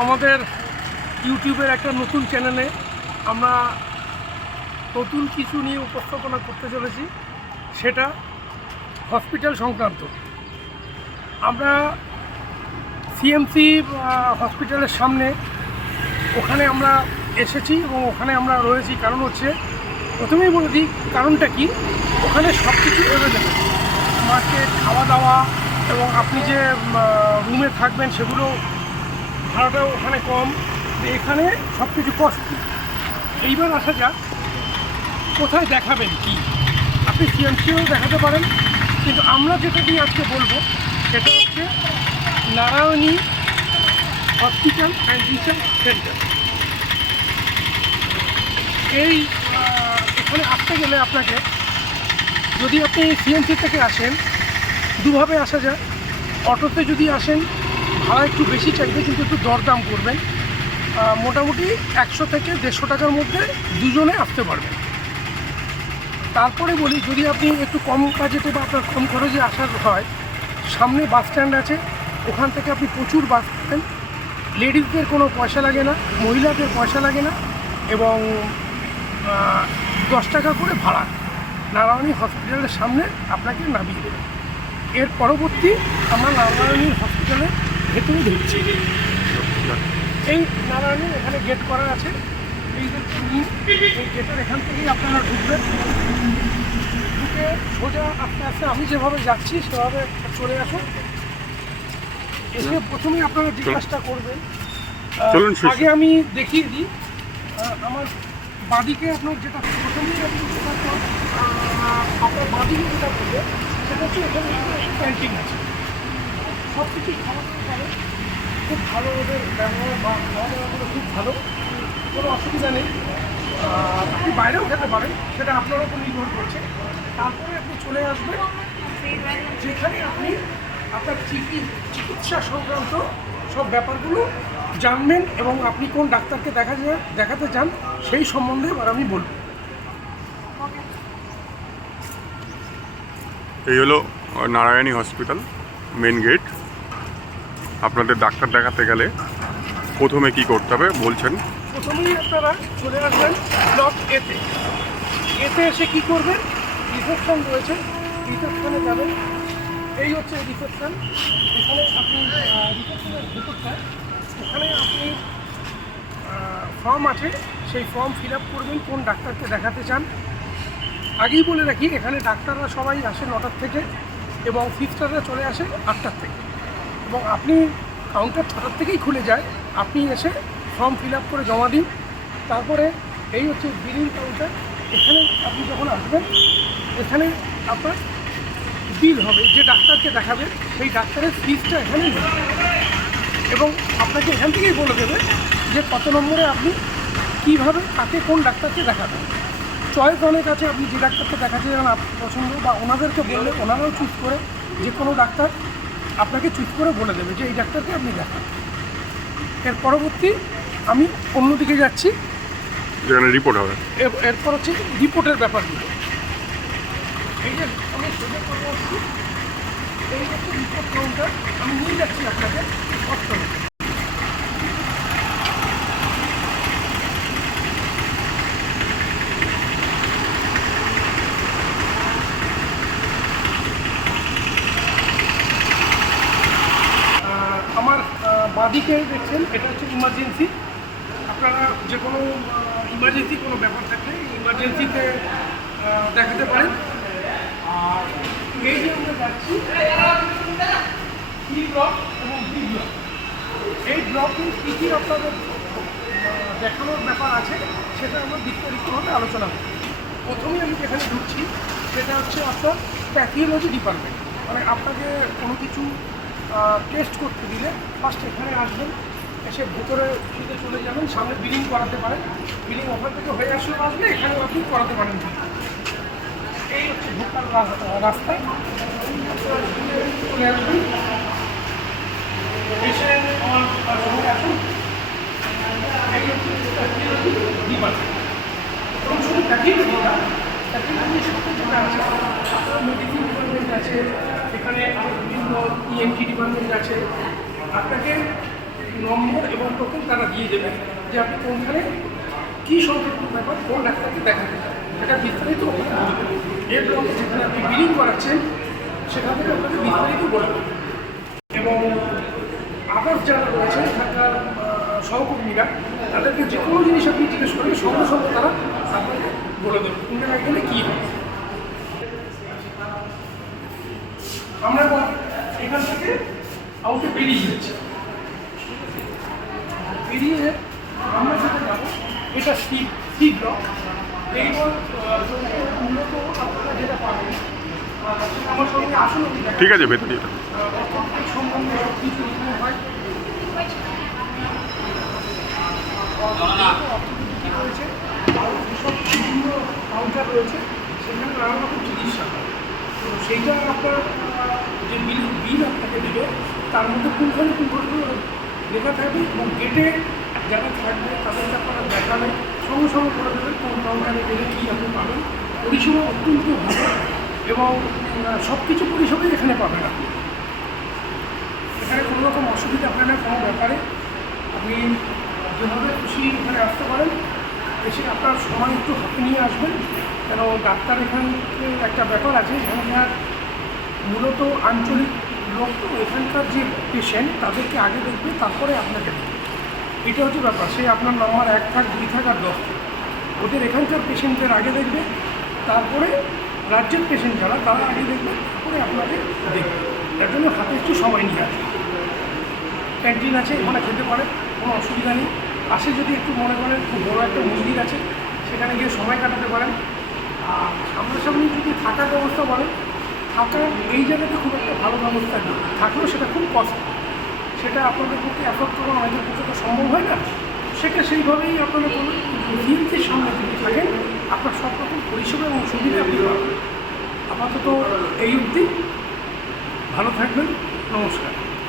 আমাদের ইউটিউবের একটা নতুন চ্যানেলে আমরা নতুন কিছু নিয়ে উপস্থাপনা করতে চলেছি, সেটা হসপিটাল সংক্রান্ত। আমরা সিএমসি হসপিটালের সামনে ওখানে আমরা এসেছি এবং ওখানে আমরা রয়েছি। কারণ হচ্ছে, প্রথমেই বলে দিই কারণটা কি। ওখানে সব কিছু অ্যাভেলেবেল, মার্কেট, খাওয়া দাওয়া এবং আপনি যে রুমে থাকবেন সেগুলো ভাড়াটাও ওখানে কম। এখানে সব কিছু কস্টলি। এইবার আসা যাক, কোথায় দেখাবেন কি। আপনি সিএমসিও দেখাতে পারেন, কিন্তু আমরা যেটা নিয়ে আজকে বলবো সেটা হচ্ছে Narayani hospital and research centre. এই এখানে আসতে গেলে আপনাকে, যদি আপনি সিএমসি থেকে আসেন, দুভাবে আসা যায়। অটোতে যদি আসেন ভাড়া একটু বেশি চাইবে, কিন্তু একটু দরদাম করবেন। মোটামুটি 100 থেকে 150 টাকার মধ্যে দুজনে আসতে পারবেন। তারপরে বলি, যদি আপনি একটু কম বাজেটে বা আপনার কম খরচে আসার হয়, সামনে বাস স্ট্যান্ড আছে, ওখান থেকে আপনি প্রচুর বাস পাবেন। লেডিসদের কোনো পয়সা লাগে না, মহিলাদের পয়সা লাগে না, এবং 10 টাকা করে ভাড়া নারায়ণী হসপিটালের সামনে আপনাকে নামিয়ে দেবে। এর পরবর্তী আমরা নারায়ণী হসপিটালের ভেতরে ঢুকছি। এই নারায়ণী এখানে গেট করা আছে, এই গেটের এখান থেকেই আপনারা ঢুকবেন। ঢুকে সোজা আস্তে আস্তে আমি যেভাবে যাচ্ছি সেভাবে চলে আসুন। এসে প্রথমেই আপনারা যে কাজটা করবেন, আগে আমি দেখিয়ে দিই। আমার বাঁদিকে আপনার যেটা প্রথমেই আপনি আপনার বাঁদিকে যেটা করবে সেটা হচ্ছে, এখানে ক্যান্টিন আছে, সব কিছু খাওয়া দাওয়া পাবে। খুব ভালো, ওদের ব্যবহার বা খাওয়া দাওয়াগুলো খুব ভালো, কোনো অসুবিধা নেই। আপনি বাইরেও খেতে পারেন, সেটা আপনার উপর নির্ভর করছে। তারপরে আপনি চলে আসবেন যেখানে আপনি আপনার চিকিৎসা সংক্রান্ত সব ব্যাপারগুলো জানবেন, এবং আপনি কোন ডাক্তারকে দেখাতে চান সেই সম্বন্ধে এবার আমি বলব। এই হলো নারায়ণী হসপিটাল মেন গেট। আপনাদের ডাক্তার দেখাতে গেলে প্রথমে কি করতে হবে বলছেন? প্রথমেই আপনারা চলে আসবেন ব্লক এতে। এসে কি করবেন, রিসেপশন রয়েছে, রিসেপশনে যাবেন। এই হচ্ছে রিসেপশন। এখানে আপনি রিসেপশনের ভেতরটা, এখানে আপনি ফর্ম আছে, সেই ফর্ম ফিল আপ করবেন কোন ডাক্তারকে দেখাতে চান। আগেই বলে রাখি, এখানে ডাক্তাররা সবাই আসে 9টার থেকে, এবং সিস্টাররা চলে আসে 8টার থেকে, এবং আপনি কাউন্টার 6টার থেকেই খুলে যায়। আপনি এসে ফর্ম ফিল আপ করে জমা দিন। তারপরে এই হচ্ছে বিলিং কাউন্টার। এখানে আপনি যখন আসবেন, এখানে আপনার বিল হবে, যে ডাক্তারকে দেখাবেন সেই ডাক্তারের ফিজটা এখানে নেবে, এবং আপনাকে এখান থেকেই বলে দেবে যে কত নম্বরে আপনি কীভাবে কাকে কোন ডাক্তারকে দেখাবেন। চয়েস অনেক আছে, আপনি যে ডাক্তারকে দেখাতে চান আপনার পছন্দ, বা ওনাদেরকে বললে ওনারাও চুজ করে যে কোনো ডাক্তার আপনাকে চুজ করে বলে দেবে যে এই ডাক্তারকে আপনি দেখান। এর পরবর্তী আমি অন্যদিকে যাচ্ছি, যেখানে রিপোর্ট হবে। এরপর হচ্ছে রিপোর্টের ব্যাপারগুলো। এই যে আমি সোজা করে আসছি, এই হচ্ছে রিপোর্ট কাউন্টার। আমি নিয়ে যাচ্ছি আপনাকে হসপিটালে। আমার বাঁদিকে দেখছেন, এটা হচ্ছে ইমার্জেন্সি। আপনারা যে কোনো ইমার্জেন্সি কোনো ব্যাপার থাকলে ইমার্জেন্সিতে দেখাতে পারেন। আর এই যে আমরা যাচ্ছি সি ব্লক এবং বি ব্লক, এই ব্লকে কী কী আপনাদের দেখানোর ব্যাপার আছে সেটা আমরা বিস্তারিতভাবে আলোচনা করি। প্রথমেই আমি যেখানে ঢুকছি সেটা হচ্ছে আপনার প্যাথিওলজি ডিপার্টমেন্ট। মানে আপনাকে কোনো কিছু টেস্ট করতে দিলে ফার্স্ট এখানে আসবেন, এসে ভেতরে সিটে চলে যাবেন, সামনে বিলিং করাতে পারেন। বিলিং ওখান থেকে হয়ে আসলে এখানেও আপনি করাতে পারেন। এই হচ্ছে ঢোকার রাস্তা। চলে আসবেন, এসে আমার সঙ্গে আসুন। এই হচ্ছে ডিপার্টমেন্ট। এবং শুধু প্যাথিওলজি না, প্যাথিওলজির সাথে যেটা আছে, মেডিসিন ডিপার্টমেন্ট আছে, এখানে বিভিন্ন ইএনটি ডিপার্টমেন্ট আছে। আপনাকে নম্বর এবং টোকেন তারা দিয়ে দেবে যে আপনি কোনখানে কী সম্পর্ক ব্যাপার কোন ডাক্তারকে দেখাতে চান, এটা বিস্তারিত ওখানে বলবে। এর ব্লকে যেখানে আপনি বিলিং করাচ্ছেন সেখান থেকে আপনাকে বিস্তারিত বলবে। এবং আদার্স যারা রয়েছে এখানকার সহকর্মীরা তাদেরকে যে কোনো জিনিস আপনি জিজ্ঞেস করলে সঙ্গে সঙ্গে তারা আপনাকে বলে দেবে কোন জায়গায় গেলে কী হবে। আমরা এখান থেকে আউটে বেরিয়ে যাচ্ছি, বেরিয়ে আমরা যেটা যাবো এটা সি ব্লক। এই মূলত আপনারা যেটা পাবেন আমার সঙ্গে আসলে ঠিক আছে, ভেতরে এটা অর্থনৈতিক সম্বন্ধে সব কিছু এখানে হয়। অর্থনীতি রয়েছে আর যেসব বিভিন্ন কাউন্টার রয়েছে সেখানে নানা রকম চিকিৎসা হয়। তো সেইটা আপনার যে বিল আপনাকে দেবে তার মধ্যে কোনখানে লেখা থাকবে এবং গেটে যারা থাকবে তাদেরকে আপনারা দেখালে সঙ্গে সঙ্গে করে দেবেন কোন কাউন্টারে গেলে কী আপনি পাবেন। পরিষেবা অত্যন্ত ভালো এবং সব কিছু পরিষেবাই এখানে পাবেন আপনি। এখানে কোনো রকম অসুবিধা হয় না কোনো ব্যাপারে। আপনি যেভাবে খুশি এখানে আসতে পারেন, এসে আপনার সময় একটু হাতে নিয়ে আসবেন, কেন ডাক্তার এখানে একটা ব্যাপার আছে এখানকার মূলত আঞ্চলিক লোক, তো এখানকার যে পেশেন্ট তাদেরকে আগে দেখবে তারপরে আপনাকে দেখবে, এটা হচ্ছে ব্যাপার। সে আপনার নম্বর 1 থাক 2 থাক আর 10 থাক, ওদের এখানকার পেশেন্টদের আগে দেখবে, তারপরে রাজ্যের পেশেন্ট যারা তারা আগে দেখবে, তারপরে আপনাকে দেখবে। তার জন্য হাতে একটু সময় নিয়ে আসবে। ক্যান্টিন আছে, ওখানে খেতে পারেন, কোনো অসুবিধা নেই। পাশে যদি একটু মনে করেন খুব বড়ো একটা মন্দির আছে, সেখানে গিয়ে সময় কাটাতে পারেন। আর সামনাসামনি যদি থাকার ব্যবস্থা বলেন, থাকার এই জায়গাতে খুব একটা ভালো ব্যবস্থা নেই, থাকলেও সেটা খুব কষ্ট, সেটা আপনাদের পক্ষে অ্যাফোর্ড করা আমাদের পক্ষে তো সম্ভব হয় না। সেটা সেইভাবেই আপনারা বলুন, হিলসের সামনে যদি থাকেন আপনার সব রকম পরিষেবা এবং সুবিধা আপনি পাবেন। আপাতত এই অবধি, ভালো থাকবেন, নমস্কার।